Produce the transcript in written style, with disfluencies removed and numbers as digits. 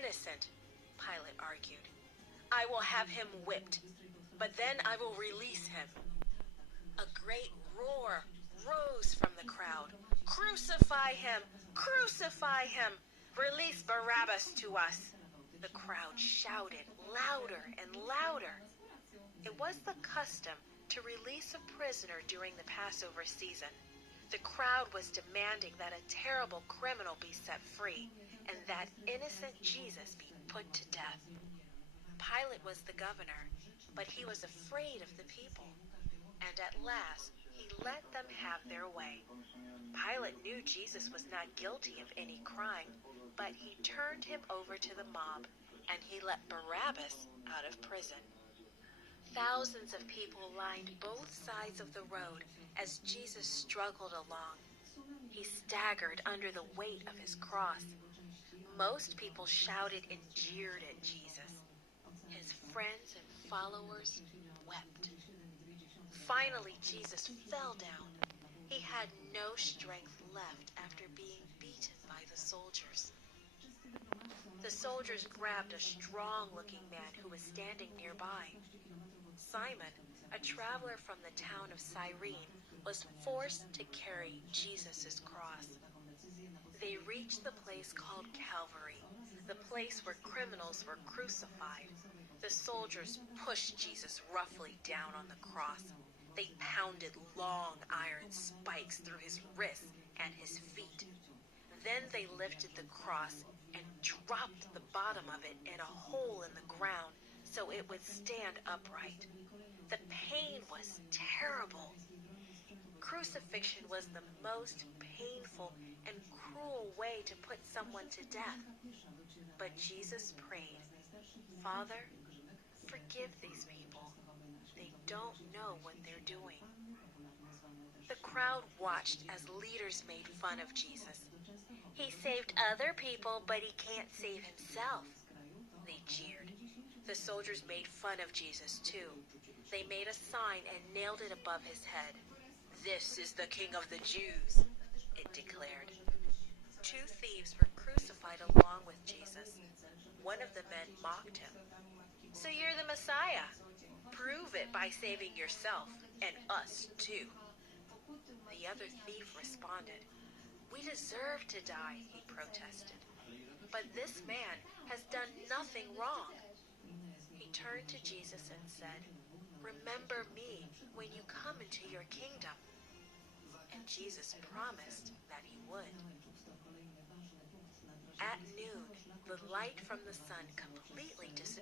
innocent, Pilate argued. I will have him whipped, but then I will release him. A great roar rose from the crowd. Crucify him! Crucify him! Release Barabbas to us! The crowd shouted louder and louder. It was the custom to release a prisoner during the Passover season. The crowd was demanding that a terrible criminal be set free and that innocent Jesus be put to death. Pilate was the governor, but he was afraid of the people, and at last he let them have their way. Pilate knew Jesus was not guilty of any crime, but he turned him over to the mob, and he let Barabbas out of prison. Thousands of people lined both sides of the road as Jesus struggled along. He staggered under the weight of his cross. Most people shouted and jeered at Jesus. His friends and followers wept. Finally, Jesus fell down. He had no strength left after being beaten by the soldiers. The soldiers grabbed a strong-looking man who was standing nearby. Simon, a traveler from the town of Cyrene, was forced to carry Jesus' cross. They reached the place called Calvary, the place where criminals were crucified. The soldiers pushed Jesus roughly down on the cross. They pounded long iron spikes through his wrists and his feet. Then they lifted the cross and dropped the bottom of it in a hole in the ground so it would stand upright. The pain was terrible. Crucifixion was the most painful and cruel way to put someone to death. But Jesus prayed, Father, forgive these people. They don't know what they're doing. The crowd watched as leaders made fun of Jesus. He saved other people, but he can't save himself. They jeered. The soldiers made fun of Jesus too. They made a sign and nailed it above his head. This is the King of the Jews, it declared. 2 thieves were crucified along with Jesus. One of the men mocked him. So you're the Messiah. Prove it by saving yourself and us too. The other thief responded. We deserve to die, he protested. But this man has done nothing wrong. He turned to Jesus and said, Remember me when you come into your kingdom. And Jesus promised that he would. At noon, the light from the sun completely disappeared.